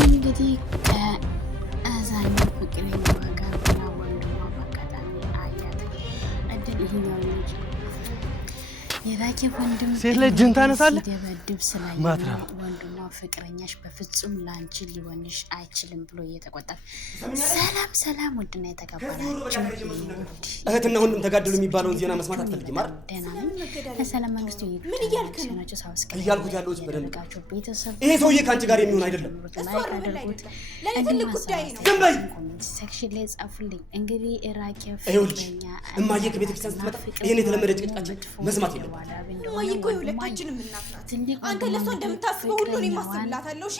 እንግዲህ ከአዛኝ ፍቅረኛዋ ጋር ሆና ወንድሟ በአጋጣሚ አያት። እድል ይሄኛው ልጅ የራኬ ወንድም ሴት ልጅ ጅን ታነሳለህ ሲደበድብ ስላየ ወንድሟ ፍቅረኛሽ በፍጹም ላንቺ ሊሆንሽ አይችልም ብሎ እየተቆጣት። ሰላም ውድና የተከበራችሁ እህትና ወንድም ተጋደሉ የሚባለውን ዜና መስማት አትፈልጊም አይደል? ለሰላም መንግስቱ ምን እያልክ ነው? እያልኩት ያለሁት በደንብ ቤተሰብ ይሄ ሰውዬ ከአንቺ ጋር የሚሆን አይደለም። ዝም በይ። ሴክሽን ላይ ጻፉልኝ። እንግዲህ ራኬ ፍቅረኛ እማዬ ከቤተክርስቲያን ስትመጣ ይሄን የተለመደ ጭቅጭቃችን መስማት የለም። እማዬ እኮ የሁለታችንም እናት ናት። አንተ ለሷ እንደምታስበው ሁሉ እኔ ማስብላታለሁ። እሺ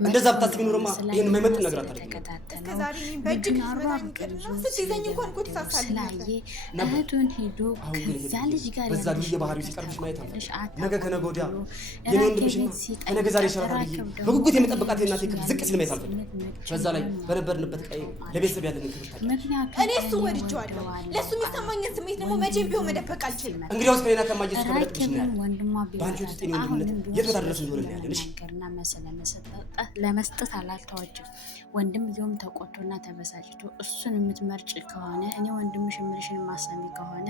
እንደዛ ብታስቢ ኖርማ ይሄን የማይመጥን ነገር አታደርጊም። እስከዛሬ እኔም በእጅግ ስትይዘኝ እንኳን እኮ ትሳሳለህ ነበር። እህቱን ሄዶ ከዛ ልጅ ጋር በዛ ልጅ የባህሪው ሲቀርብሽ ማየት አለ። ነገ ከነገ ወዲያ የኔ ወንድምሽና ነገ ዛሬ ይሻላል ብዬ በጉጉት የምጠብቃት የእናቴ ክብር ዝቅ ሲል ማየት አልፈልግም። በዛ ላይ በነበርንበት ቀይ ለቤተሰብ ያለንን ክብር ታውቂያለሽ። እኔ እሱ ወድጄዋለሁ። ለእሱ የሚሰማኝን ስሜት ደግሞ መቼም ቢሆን መደበቅ አልችልም። እንግዲያውስ ከሌላ ከማየት ከመደብቅሽ ነው በአንቺ ውስጥ የኔ ወንድምነት የት ቦታ ድረስ እንደሆነ ያለን። እሺ ለመስጠት አላልተዋችም። ወንድምየውም ተቆጥቶና ተበሳጭቶ እሱን የምትመርጭ ከሆነ እኔ ወንድምሽ የምልሽን ማሰሚ ከሆነ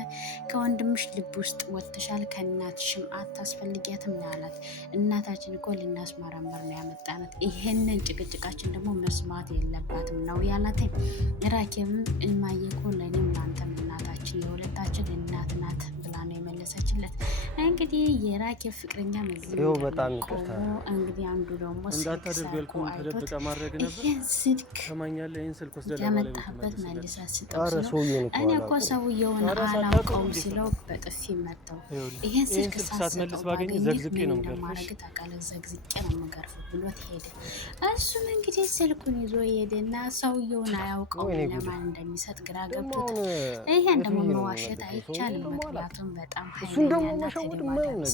ከወንድምሽ ልብ ውስጥ ወጥተሻል፣ ከእናትሽም አታስፈልጊያትም ነው ያላት። እናታችን እኮ ልናስመረምር ነው ያመጣናት፣ ይሄንን ጭቅጭቃችን ደግሞ መስማት የለባትም ነው ያላት። ራኬብም እማዬ እኮ ለእኔም ለአንተም እናታችን የሁለታችን እናት ናት ብላ ነው የመለሰችለት። እንግዲህ የራኬብ ፍቅረኛ ይኸው በጣም ይቅርታ እንግዲህ አንዱ ደግሞ እንዳታደርገልኩም ተደብቀ ማድረግ ነበር። ስልክ ከማኛለህ ይሄን ስልክ ወስደህ ያመጣበት መልሳ ስጠው። እኔ እኮ ሰውየውን አላውቀውም ሲለው በጥፊ መታው። ይሄን ስልክ ሳትመልስ ባገኝ ዘግዝቄ ነው እንደማረግ ታውቃለህ፣ ዘግዝቄ ነው የምገርፈው ብሎት ሄደ። እሱም እንግዲህ ስልኩን ይዞ ሄደና ሰውየውን አያውቀውም፣ ለማን እንደሚሰጥ ግራ ገብቶታል። ይሄን ደግሞ መዋሸት አይቻልም፣ ምክንያቱም በጣም ኃይለኛና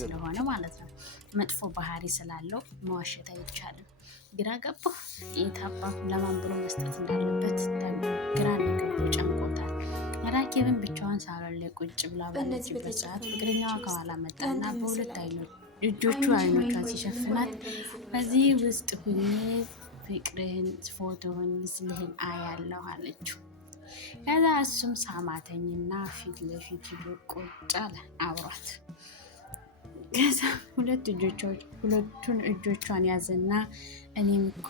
ስለሆነ ማለት ነው። መጥፎ ባህሪ ስላለው መዋሸት አይቻልም። ግራ ገባሁ። የታባ ለማን ብሎ መስጠት እንዳለበት ግራ ነገሩ ጨንቆታል። ራኬብን ብቻዋን ሳሎን ላይ ቁጭ ብላ ባለችበት ሰዓት ፍቅረኛዋ ከኋላ መጣና በሁለት እጆቹ አይኖቿን ሲሸፍናት በዚህ ውስጥ ሁኜ ፍቅርህን፣ ፎቶህን፣ ምስልህን አያለሁ አለችው። ከዛ እሱም ሳማተኝና ፊት ለፊት ቁጭ አለ አብሯት። ከዛ ሁለቱን እጆቿን ያዘና እኔም እኮ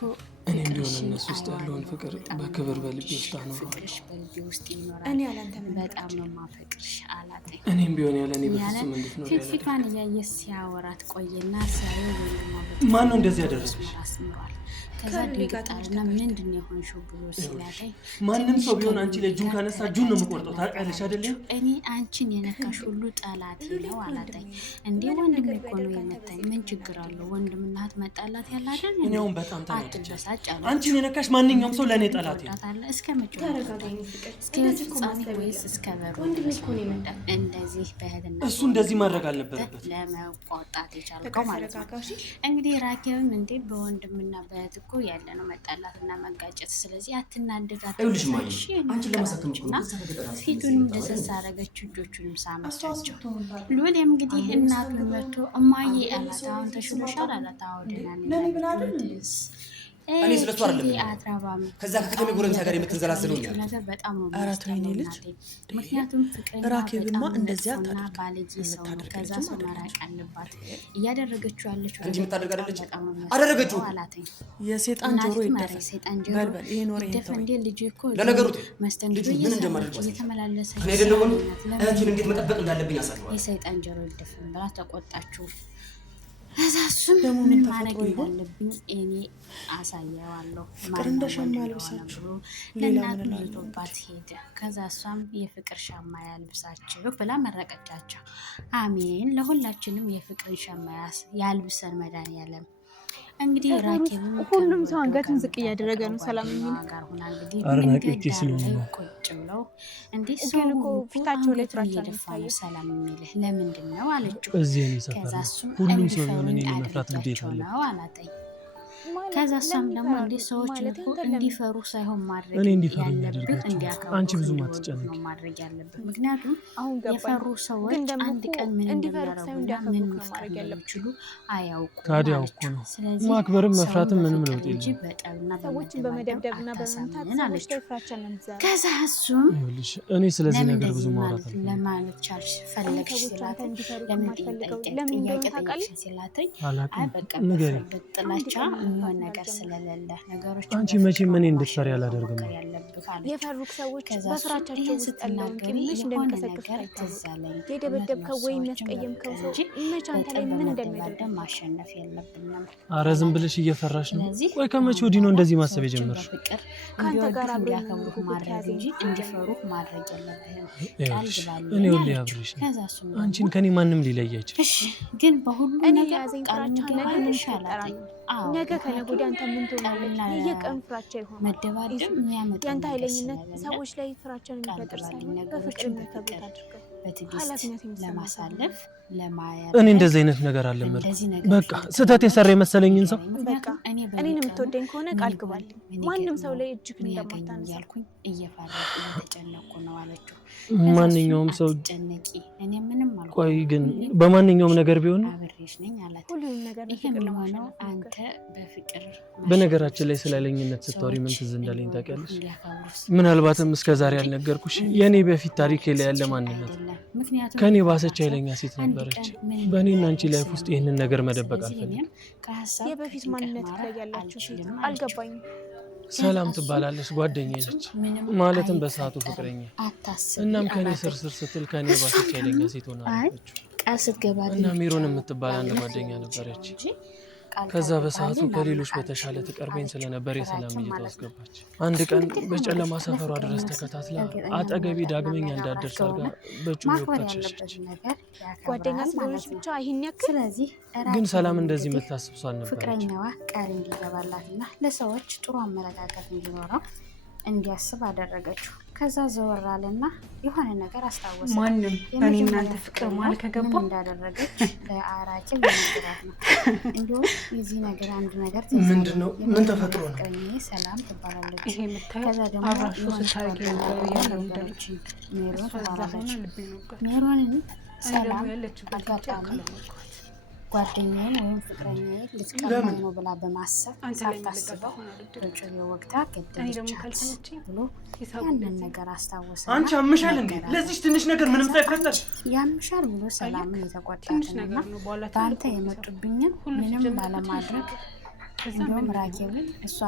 እኔ ቢሆን እነሱ ውስጥ ያለውን ፍቅር በክብር በልቤ ውስጥ አኖረዋለሁ። ፍቅርሽ በልቤ ውስጥ ይኖራል። እኔ አላንተ በጣም ነው የማፈቅርሽ አላት። እኔም ቢሆን ያለ እኔ በፍጹም እንዴት ነው ፊቷን እያየ ሲያወራት ቆየና ሲያየው ማን ነው እንደዚህ ያደረገሽ? አስምሯል። ከዛ ድንግጣልና ምንድን ነው የሆንሽው ብሎ ሲላተኝ ማንም ሰው ቢሆን አንቺ ላይ እጁን ካነሳ እጁን ነው የምቆርጠው። ታውቂያለሽ አይደለም? እኔ አንቺን የነካሽ ሁሉ ጠላቴ ነው አላተኝ። እንዴ ወንድም እኮ ነው የመታኝ፣ ምን ችግር አለው? ወንድምና እህት መጣላት ያለ አይደል? እኔ አሁን በጣም አትበሳጭ አለ። አንቺን የነካሽ ማንኛውም ሰው ለእኔ ጠላቴ ነው። እስከ መቼ እስከ ፍጻሜ ወይስ እስከ በሩ? እንደዚህ በእህትና እሱ እንደዚህ ማድረግ አልነበረበት ለመቆጣት የቻልከው ማለት ነው። እንግዲህ ራኬብም እንዴ በወንድምና በእህት እኮ ያለ ነው መጣላትና መጋጨት። ስለዚህ አትናደዳት። ፊቱንም ደሰስ አረገችው፣ እጆቹንም ሳመቻቸው። ሉሊም እንግዲህ እናቱን መቶ እማዬ አላት። አሁን ተሽሎሻል አላት። አወደናል እኔ ስለሱ አይደለም ከዛ ከከተሜ ጎረምሳ ጋር የምትንዘላዘለው ነገር በጣም ነው። ኧረ ተው የኔ ልጅ፣ ምክንያቱም ፍቅረኛ ራኬብማ እንደዚህ ባለጌ ሰው ከዛ ሰው መራቅ አለባት። እያደረገችው ያለችው እንጂ የምታደርግ አይደለች። አደረገችው የሰይጣን ጆሮ ይደፈን። ሰይጣን ጆሮ በልበል ይሄ ኖር ይደፈን። እንዴ ልጅ እኮ ለነገሩ መስተንግዶ ምን እንደማደርግ እየተመላለሰ እኔ አይደለም እህቴን እንዴት መጠበቅ እንዳለብኝ አሳየዋለሁ። የሰይጣን ጆሮ ይደፈን ብላ ተቆጣችው። ከዛ እሱም ምን ማድረግ እንዳለብኝ እኔ አሳየዋለሁ። ፍቅር እንደ ሻማ ያልብሳችሁ ለእናቱ ይዞባት ሄደ። ከዛ እሷም የፍቅር ሻማ ያልብሳችሁ ብላ መረቀቻቸው። አሜን። ለሁላችንም የፍቅርን ሻማ ያልብሰን መድኃኒዓለም። እንግዲህ ራኬብም ሁሉም ሰው አንገቱን ዝቅ እያደረገ ነው ሰላም የሚል አርናቂዎች ስለሆነ ቁጭ ብለው እንዴ ሰው ፊታቸው ላይ ፍራቻ ነው ሰላም የሚልህ ለምንድን ነው አለችው። እዚህ ነው ሰፈር ሁሉም ሰው ቢሆን እኔ ለመፍራት ግዴታ አለ ነው አላጠኝ። ከዛ እሷም ደግሞ እንደ ሰዎች እንዲፈሩ ሳይሆን ማድረግ ያለብህ አንቺ ብዙ እንዲያከብሩ ነው ማድረግ ያለብህ። ምክንያቱም የፈሩ ሰዎች አንድ ቀን ምን እንደሚያደርጉና ምን መፍጠር እንደሚችሉ አያውቁም። ታዲያ እኮ ነው ማክበርም መፍራትም ምንም ለውጥ እንጂ የለም። በጠብና ሰዎችን በመደብደብና በመምታት ሰዎች ላይ ፍራቻ ነው የምትዘራው። ከዛ እሱም ይኸውልሽ እኔ ስለዚህ ነገር ብዙ ማውራት አልፈልግም። ለማለት ቻልሽ ፈለግሽ ስላተኝ ለምን ጥያቄ ስላተኝ አይ በቃ ጥላቻ የሚሆን ነገር ስለሌለ ነገሮች አንቺ መቼም እኔ እንድትፈሪ አላደርግም። የፈሩክ ሰዎች በፍራቻቸው ውስጥ ያለውን ቂምሽ እንደሚቀሰቅስ አይታወቅም። የደበደብከው ወይም ያስቀየምከው ሰው መቼ አንተ ላይ ምን እንደሚያደርግ ማሸነፍ የለብንም። ኧረ ዝም ብለሽ እየፈራሽ ነው። ቆይ ከመቼ ወዲህ ነው እንደዚህ ማሰብ የጀመርሽ? ከአንተ ጋር አብሮ ያከብሩህ ማድረግ እንጂ እንዲፈሩህ ማድረግ የለብህም። ቃል ግባልኝ። እኔ ሁሌ አብሬሽ ነኝ። አንቺን ከኔ ማንም ሊለይ አይችልም። እሺ ግን በሁሉ እኔ ነገር የያዘኝ ቃል ፍራቻ ነገ ምን ይፈጠራል? ነገ ከነገ ወዲያ አንተ ምን ትሆናለህ? የየቀን ፍራቻ ይሆናል። መደባደብ የሚያመጣው ያንተ ኃይለኝነት ሰዎች ላይ ፍራቻን የሚፈጥር ሳይሆን በፍቅር የሚያከብሩት አድርገው በትዕግስት ለማሳለፍ ለማያ እኔ እንደዚህ አይነት ነገር አልለመድኩም። በቃ ስህተት የሰራ የመሰለኝን ሰው በቃ እኔን የምትወደኝ ከሆነ ቃል ግባልኝ ማንም ሰው ላይ እጅግን እንደማታነሳ ያልኩኝ እየፈራሁ እየተጨነኩ ነው አለችው። ማንኛውም ሰው ጨነቂ እኔ ምንም አልኩ። ቆይ ግን በማንኛውም ነገር ቢሆን አብሬሽ ነኝ አላት። ሁሉንም ነገር በፍቅር ለማሸነፍ አንተ በፍቅር በነገራችን ላይ ስላለኝነት ስታወሪ ምን ትዝ እንዳለኝ ታውቂያለሽ? ምናልባትም እስከዛሬ ያልነገርኩሽ የኔ በፊት ታሪክ ላይ ያለ ማንነት ከኔ ባሰች ኃይለኛ ሴት ነበረች። በእኔና አንቺ ላይፍ ውስጥ ይህንን ነገር መደበቅ አልፈልግም። የበፊት ማንነት ላይ ያላችሁ ሴት አልገባኝም። ሰላም ትባላለች፣ ጓደኛዬ ነች፣ ማለትም በሰዓቱ ፍቅረኛ። እናም ከኔ ስር ስትል ከኔ ባሰች ኃይለኛ ሴት ሆና አለች እና ሜሮን የምትባል አንድ ጓደኛ ነበረች። ከዛ በሰዓቱ ከሌሎች በተሻለ ትቀርበኝ ስለነበር የሰላም እይታ አስገባች። አንድ ቀን በጨለማ ሰፈሯ ድረስ ተከታትላ አጠገቤ ዳግመኛ እንዳደርስ አድርጋ በጩቤ ወጣች። ጓደኛ ስለሆነች ብቻ ይሄን ያክል። ግን ሰላም እንደዚህ የምታስብ ሰው አልነበረች። ፍቅረኛዋ ቃል እንዲገባላትና ለሰዎች ጥሩ አመለካከት እንዲኖረው እንዲያስብ አደረገችው። ከዛ ዘወር አለና የሆነ ነገር አስታወሰ። ማንም እኔ እናንተ ፍቅር ማለት ከገባ እንዳደረገች ለአራኪ ለነገራት ነው። እንዲሁም የዚህ ነገር አንድ ነገር ምንድነው? ምን ተፈጥሮ ነው? ሰላም ትባላለች። ይሄ የምታየው ከዛ ደግሞ አብራሹ ስታርቂ ያለች ሜሮን ትባላለች። ሜሮንን ሰላም አጋጣሚ ጓደኛዬን ወይም ፍቅረኛዬን ልትቀማኝ ነው ብላ በማሰብ ሳታስበው በጩቤ ወቅታ ገደለቻት ብሎ ያንን ነገር አስታወሰ። አንቺ ያምሻል እንዴ? ለዚህ ትንሽ ነገር ምንም ሳይፈጠር ያምሻል ብሎ ሰላምን የተቆጣትና በአንተ የመጡብኝን ምንም ባለማድረግ እንዲሁም ራኬብን እሷ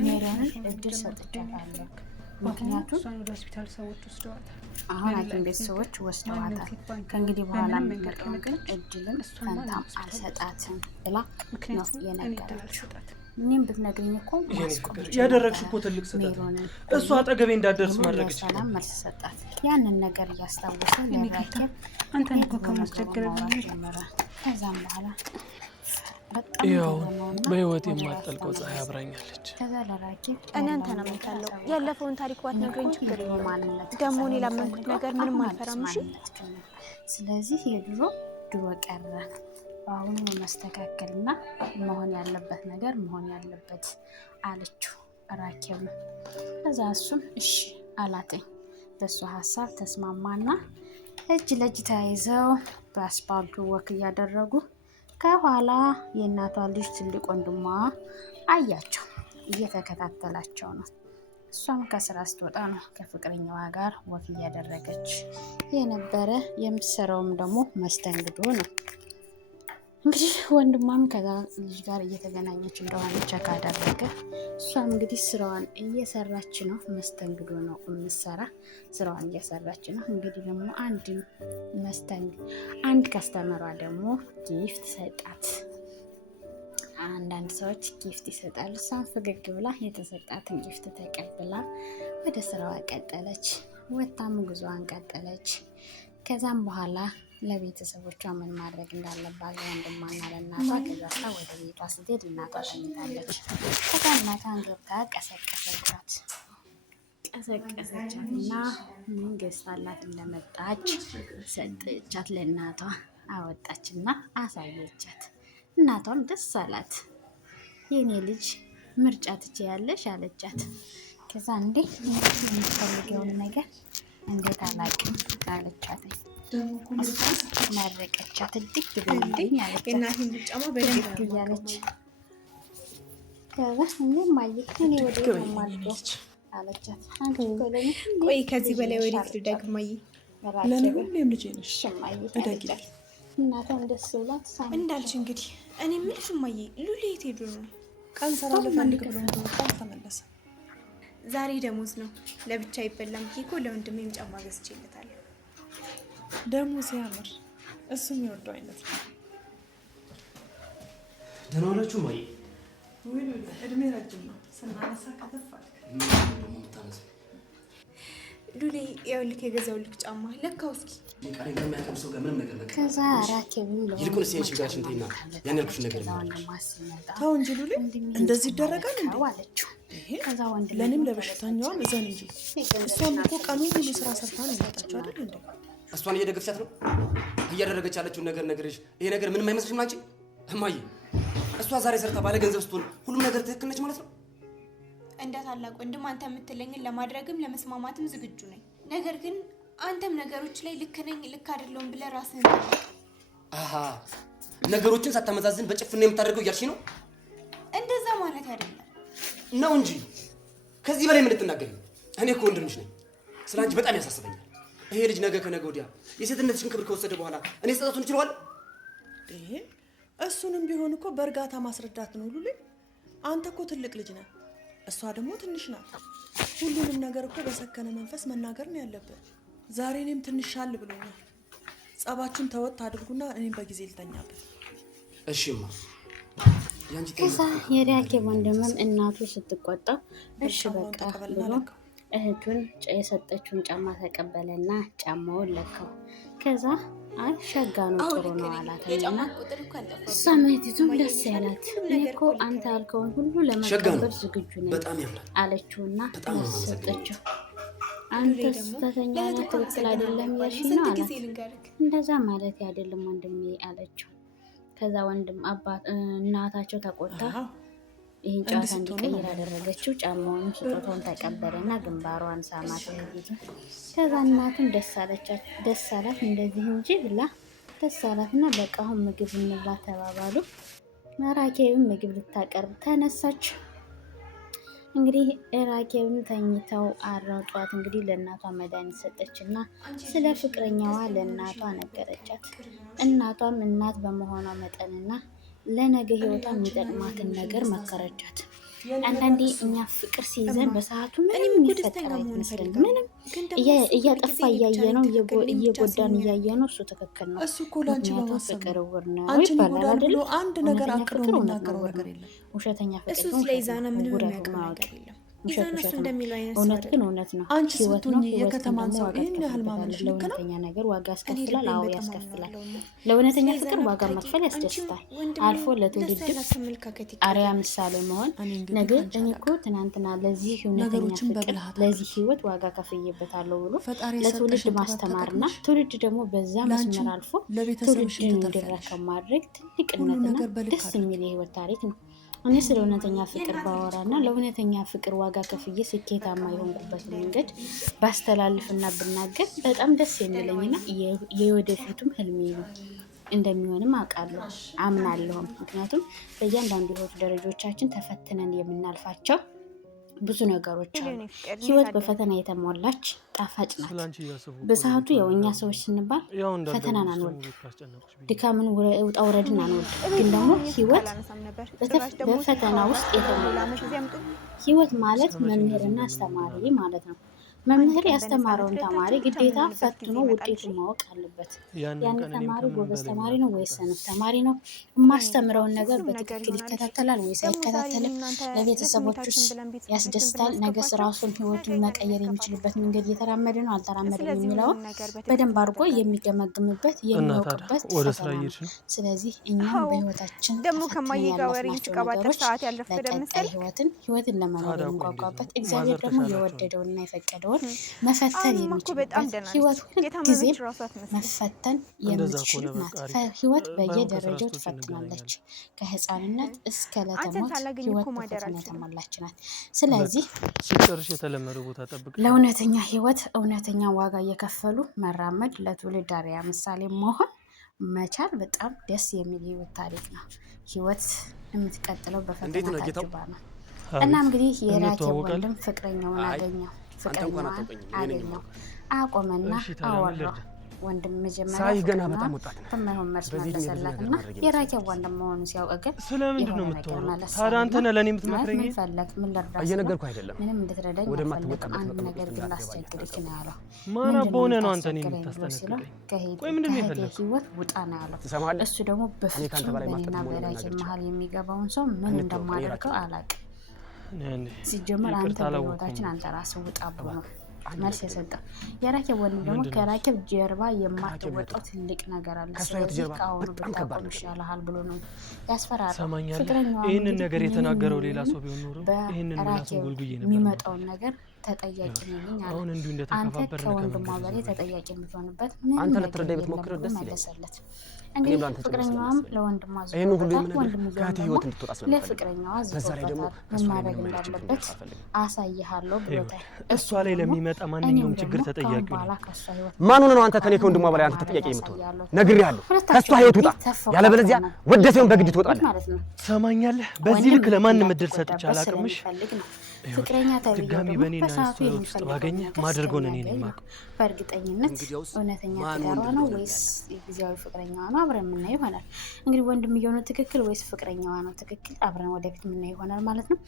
ሜሮንን እድል ሰጥቻታለሁ። ምክንያቱም ሆስፒታል ሰዎች ወስደዋታል። አሁን ሐኪም ቤት ሰዎች ወስደዋታል። ከእንግዲህ በኋላ የሚመጣው ግን እድልም ፈንታም አልሰጣትም ብላ ነው የነገረችው። እኔም ብትነግሪኝ እኮ ያደረግሽ እኮ ትልቅ ስህተት ነው። እሷ አጠገቤ እንዳደርስ ማድረግ ይችላል። ሰላም መልስ ሰጣት። ያንን ነገር እያስታወሰ ለራኬብ አንተን እኮ ከማስቸገር ጀመረ። ከዛም በኋላ ያው በህይወት የማጠልቀው ፀሐይ አብራኛለች። እኔ አንተን አምንታለሁ። ያለፈውን ታሪክ ባትነግረኝ ችግር የለውም። ደግሞ እኔ ላመንኩት ነገር ምንም አልፈራም። እሺ ስለዚህ የድሮ ድሮ ቀረ። በአሁኑ መስተካከልና መሆን ያለበት ነገር መሆን ያለበት አለችው ራኬብ። ከዛ እሱም እሺ አላተኝ። በእሱ ሀሳብ ተስማማና እጅ ለእጅ ተያይዘው በአስፓልቱ ወክ እያደረጉ ከኋላ የእናቷ ልጅ ትልቅ ወንድሟ አያቸው፣ እየተከታተላቸው ነው። እሷም ከስራ ስትወጣ ነው ከፍቅረኛዋ ጋር ወክ እያደረገች የነበረ። የምትሰራውም ደግሞ መስተንግዶ ነው። እንግዲህ ወንድሟም ከዛ ልጅ ጋር እየተገናኘች እንደሆነ ቸክ አደረገ። እሷም እንግዲህ ስራዋን እየሰራች ነው። መስተንግዶ ነው የምትሰራ፣ ስራዋን እየሰራች ነው። እንግዲህ ደግሞ አንድ ከስተመሯ ደግሞ ጊፍት ሰጣት። አንዳንድ ሰዎች ጊፍት ይሰጣሉ። እሷም ፈገግ ብላ የተሰጣትን ጊፍት ተቀብላ ወደ ስራዋ ቀጠለች። ወጣም ጉዞዋን ቀጠለች። ከዛም በኋላ ለቤተሰቦቿ ምን ማድረግ እንዳለባት ለወንድሟና ለእናቷ ገዛታ ወደ ቤቷ ስትሄድ እናቷ ተኝታለች። ከዛ እናቷን ገብታ ቀሰቀሰቻት እና ምን ገዝታላት እንደመጣች ሰጠቻት። ለእናቷ አወጣችና አሳየቻት። እናቷም ደስ አላት። የኔ ልጅ ምርጫ ትችያለሽ አለቻት። ከዛ እንዴ የምትፈልገውን ነገር እንዴት አላውቅም አለቻት። መረቀቻት እድግ ብልልኝ አለቻት እያለች ከዛ እኔም ማየት እኔ ወደ ማልዶ አለቻት። ቆይ ከዚህ በላይ ወዴት ልደግ ማየ? ለምን ልጄ ነሽ እደጊ እናቷም ደስ ብላት እንዳልሽ እንግዲህ እኔ የምልሽ ማየ ሉሊ የት ሄዱ ነው? ቀን ስራ ልፈልግ ብሎ እንደወጣ ተመለሰ። ዛሬ ደሞዝ ነው ለብቻ ይበላም እኮ ለወንድሜም ጫማ ገዝቼለታለሁ። ደሞዝ ያምር እሱም ይወደው አይነት ነው። ደህና ዋላችሁ ማየ? ወይ እድሜ ረጅም ነው ስናነሳ ከተፋል ሉሊ ይኸውልህ የገዛሁልህ ጫማ ለካው እስኪ ቃሌን ከሚያከብር ሰው ጋር ምንም ነገር በቃ ከዛ ራኬብም ይልቁንስ ይሄን ሽጋሽን ተይና ያን ያልኩሽን ነገር ተው እንጂ ሉሊ እንደዚህ ይደረጋል እንዴ? ከዛ ወንድ ለኔም ለበሽተኛዋም እዘን እንጂ እሷም እኮ ቀኑን ሙሉ ስራ ሰርታ ነው የመጣችው አይደል እንዴ? እሷን እየደገፍሻት ነው እያደረገች ያለችውን ነገር ነግሬሽ ይሄ ነገር ምንም አይመስልሽም አንቺ? እማዬ እሷ ዛሬ ሰርታ ባለ ገንዘብ ስትሆን ሁሉም ነገር ትክክል ነች ማለት ነው? እንደ ታላቅ ወንድም አንተ የምትለኝን ለማድረግም ለመስማማትም ዝግጁ ነኝ። ነገር ግን አንተም ነገሮች ላይ ልክ ነኝ ልክ አይደለሁም ብለህ ራስህን አሃ ነገሮችን ሳታመዛዝን በጭፍን ነው የምታደርገው እያልሽኝ ነው? እንደዛ ማለት አይደለም ነው እንጂ ከዚህ በላይ ምን ልትናገሪ? እኔ እኮ ወንድምሽ ነኝ። ስላንቺ በጣም ያሳስበኛል። ይሄ ልጅ ነገ ከነገ ወዲያ የሴትነትሽን ክብር ከወሰደ በኋላ እኔ ጸጸቱን እችለዋለሁ? እሱንም ቢሆን እኮ በእርጋታ ማስረዳት ነው ሉሊ። አንተ እኮ ትልቅ ልጅ ነህ፣ እሷ ደግሞ ትንሽ ናት። ሁሉንም ነገር እኮ በሰከነ መንፈስ መናገር ነው ያለብን። ዛሬ እኔም ትንሽ ሻል ብሎኛል። ጸባችሁን ተወጥ አድርጉና እኔም በጊዜ ልተኛበት። እሺማ ያንቺ ከዛ የራኬብ ወንድምም እናቱ ስትቆጣ እሺ በቃ ብሎ እህቱን የሰጠችውን ጫማ ተቀበለና ጫማውን ለካው። ከዛ አይ ሸጋ ነው ጥሩ ነው አላተና እሷም እህቲቱም ደስ ያላት እኔ እኮ አንተ ያልከውን ሁሉ ለመቀበል ዝግጁ ነኝ አለችውና ሰጠችው። አንተ ስተተኛ ነው ትክክል አይደለም ያልሽኝ ነው አላት። እንደዛ ማለት አይደለም ወንድሜ አለችው። ከዛ ወንድም አባት እናታቸው ተቆጣ። ይሄን ጫታ እንዲቀይር አደረገችው። ጫማውን ስጦታውን ተቀበለና ግንባሯን ሳማት እህቲቱ። ከዛ እናቱም ደስ አላት እንደዚህ እንጂ ብላ ደስ አላትና በቃ አሁን ምግብ እንብላ ተባባሉ። ራኬብም ምግብ ልታቀርብ ተነሳች። እንግዲህ ራኬብም ተኝተው አራጧት። እንግዲህ ለእናቷ መድኃኒት ሰጠችና ስለ ፍቅረኛዋ ለእናቷ ነገረቻት። እናቷም እናት በመሆኗ መጠንና ለነገ ህይወቷ የሚጠቅማትን ነገር መከረቻት። አንዳንዴ እኛ ፍቅር ሲይዘን በሰዓቱ ምንም የሚፈጠር አይመስልም። ምንም እያጠፋ እያየ ነው እየጎዳን እያየ ነው እሱ ትክክል ነው። እሱ እኮ ላንቺ በማሰብ ፍቅር እውር ነው ይባላል አይደል? አንድ ነገር አክሎ የሚናገረው ነገር የለም። ውሸተኛ ፍቅር እሱ ስለይዛና ምንም የሚያውቀው ነገር የለም። እውነት ግን እውነት ነው። አንቺ ህይወት ነው። የከተማን ሰው ይህን ያህል ማመንሽ ልክ ነው። ለእውነተኛ ነገር ዋጋ ያስከፍላል። አዎ ያስከፍላል። ለእውነተኛ ፍቅር ዋጋ መክፈል ያስደስታል። አልፎ ለትውልድም አርያ ምሳሌ መሆን ነገር እኔ እኮ ትናንትና ለዚህ እውነተኛ ፍቅር ለዚህ ህይወት ዋጋ ከፍዬበታለሁ ብሎ ለትውልድ ማስተማርና ትውልድ ደግሞ በዛ መስመር አልፎ ትውልድን እንዲረከብ ማድረግ ትልቅነትና ደስ የሚል የህይወት ታሪክ ነው። እኔ ስለ እውነተኛ ፍቅር ባወራና ለእውነተኛ ፍቅር ዋጋ ከፍዬ ስኬታማ የሆንኩበት መንገድ ባስተላልፍና ብናገር በጣም ደስ የሚለኝና የወደፊቱም ህልሜ ነው እንደሚሆንም አውቃለሁ አምናለሁም። ምክንያቱም በእያንዳንዱ ህይወት ደረጃዎቻችን ተፈትነን የምናልፋቸው ብዙ ነገሮች አሉ። ህይወት በፈተና የተሞላች ጣፋጭ ናት። በሰዓቱ ያው እኛ ሰዎች ስንባል ፈተናን አንወድ፣ ድካምን ውጣ ውረድን አንወድ። ግን ደግሞ ህይወት በፈተና ውስጥ የተሞላች ህይወት ማለት መምህርና አስተማሪ ማለት ነው። መምህር ያስተማረውን ተማሪ ግዴታ ፈትኖ ውጤቱን ማወቅ አለበት። ያን ተማሪ ጎበዝ ተማሪ ነው ወይስ ሰነፍ ተማሪ ነው? የማስተምረውን ነገር በትክክል ይከታተላል ወይስ አይከታተልም? ለቤተሰቦቹስ ያስደስታል? ነገስ ራሱን ህይወቱን መቀየር የሚችልበት መንገድ እየተራመደ ነው አልተራመደም የሚለውን በደንብ አድርጎ የሚገመግምበት የሚያውቅበት ፈተና ነው። ስለዚህ እኛም በህይወታችን ተፈትነን ያለፍናቸው ነገሮች ለቀጣይ ህይወትን ለመኖር የምንጓጓበት እግዚአብሔር ደግሞ የወደደውንና የፈቀደውን ሳይሆን መፈተን የሚችልበት ህይወት ሁልጊዜም መፈተን የምትችል ናት። ህይወት በየደረጃው ትፈትናለች። ከህፃንነት እስከ ለተሞት ህይወት በፈተና የተሞላች ናት። ስለዚህ ሲጨርሽ የተለመደው ቦታ ጠብቅ። ለእውነተኛ ህይወት እውነተኛ ዋጋ እየከፈሉ መራመድ ለትውልድ አርአያ ምሳሌ መሆን መቻል በጣም ደስ የሚል ህይወት ታሪክ ነው። ህይወት የምትቀጥለው በፈተና ታጅባ ነው። እና እንግዲህ የራኬብ ወንድም ፍቅረኛውን አገኘው። አቆመና አወራው። ወንድም መጀመሪያ ሳይ ገና በጣም ወጣት ነው። ከማይሆን መልስ መለሰላትና የራኬብ ወንድም መሆኑን ሲያውቅ ግን ስለምንድን ነው የምትወራው? ታዲያ አንተ ነህ ለእኔ የምትመክረኝ? ምን ፈለግ? ምን ልርዳህ? እየነገርኩህ አይደለም። ምንም እንድትረዳኝ አልፈልግም። አንድ ነገር ግን ላስቸግርህ ነው ያለው። ማን አባውነ ነው አንተ እኔን የምታስጠነቅቀኝ? ቆይ ምንድን ነው የፈለግህ? ህይወት ውጣ ነው ያለው። እሱ ደግሞ በፍጹም በእኔና በራኬብ መሀል የሚገባውን ሰው ምን እንደማደርገው አላውቅም። ሲጀመር አንተ በህይወታችን አንተ ራስህ ውጣ ብሎ ነው መልስ የሰጠው። የራኬብ ወንድም ደግሞ ከራኬብ ጀርባ የማትወጣው ትልቅ ነገር አለ። ስለዚህ ከአሁኑ ብታቆም ይሻልሃል ብሎ ነው ያስፈራራው። ፍቅረኛዋ ይህንን ነገር የተናገረው ሌላ ሰው ቢሆን ኖሮ ይህንን ምላሱን ጉልብዬ ነበር። የሚመጣውን ነገር ተጠያቂ ነኝ አለ። አሁን እንዲሁ አንተ ከወንድሟ በላይ ተጠያቂ የምትሆንበት ምን አንተ ልትረዳኝ ብትሞክር ደስ ይለኛል። እንግዲህ ፍቅረኛዋም ለወንድሟ ዝቶታል፣ ለፍቅረኛዋ ዝቶታል። ምን ማድረግ እንዳለበት አሳይሃለሁ ብሎታል። እሷ ላይ ለሚመጣ ማንኛውም ችግር ተጠያቂ ነው። ማን ሆነ ነው አንተ ከኔ ከወንድሟ በላይ አንተ ተጠያቂ የምትሆን? ነግሬሃለሁ፣ ከሷ ህይወት ውጣ፣ ያለበለዚያ ወደሰውን በግድ ትወጣለህ። ትሰማኛለህ? በዚህ ልክ ለማንም እድል ሰጥቼ አላውቅምሽ። ፍቅረኛ ድጋሚ በእኔና እሷ ውስጥ ባገኘ ማድረገውን እኔ ነኝ የማውቀው። በእርግጠኝነት እውነተኛ ትዳሯ ነው ወይስ ጊዜያዊ ፍቅረኛዋ ነው አብረን የምናየው ይሆናል። እንግዲህ ወንድምየው ነው ትክክል ወይስ ፍቅረኛዋ ነው ትክክል? አብረን ወደፊት የምናየው ይሆናል ማለት ነው።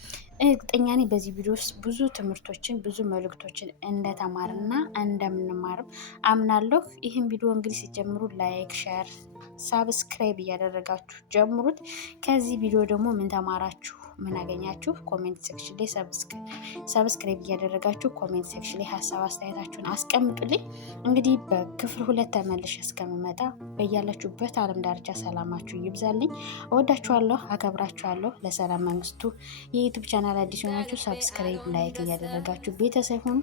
እርግጠኛ ነኝ በዚህ ቪዲዮ ውስጥ ብዙ ትምህርቶችን ብዙ መልእክቶችን እንደተማርና እንደምንማርም አምናለሁ። ይህን ቪዲዮ እንግዲህ ሲጀምሩ ላይክ፣ ሼር፣ ሳብስክራይብ እያደረጋችሁ ጀምሩት። ከዚህ ቪዲዮ ደግሞ ምን ተማራችሁ? ምን አገኛችሁ? ኮሜንት ሴክሽን ላይ ሰብስክራይብ እያደረጋችሁ ኮሜንት ሴክሽን ላይ ሀሳብ አስተያየታችሁን አስቀምጡልኝ። እንግዲህ በክፍል 2 ተመልሼ እስከምመጣ በያላችሁበት ዓለም ዳርቻ ሰላማችሁ ይብዛልኝ። እወዳችኋለሁ፣ አከብራችኋለሁ። ለሰላም መንግስቱ የዩቲዩብ ቻናል አዲስ ሆናችሁ ሰብስክራይብ፣ ላይክ እያደረጋችሁ ቤተሰብ ሁኑ።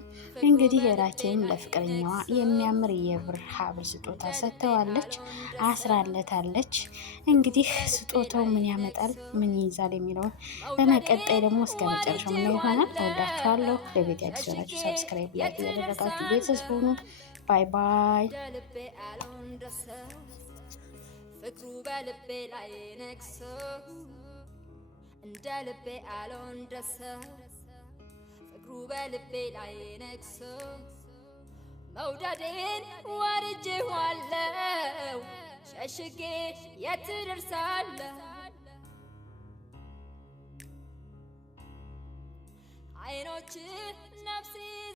እንግዲህ ራኬብ ለፍቅረኛዋ የሚያምር የብር ሀብል ስጦታ ሰጥተዋለች፣ አስራለታለች። እንግዲህ ስጦታው ምን ያመጣል ምን ይይዛል የሚለውን በመቀጠል ደግሞ እስከ መጨረሻው ምን ይሆናል። ተወዳችኋለሁ። ለቤት አዲስ ሆናችሁ ሰብስክራይብ ላይክ እያደረጋችሁ ቤተሰብ ሁኑ። ባይ ባይ። ፍቅሩ በልቤ ላይ ነግሶ እንደ ልቤ አልሆን ደሰ ፍቅሩ በልቤ ላይ ነግሶ መውደዴን ወርጄዋለሁ ሸሽጌ የት ደርሳለሁ አይኖች ነፍሴ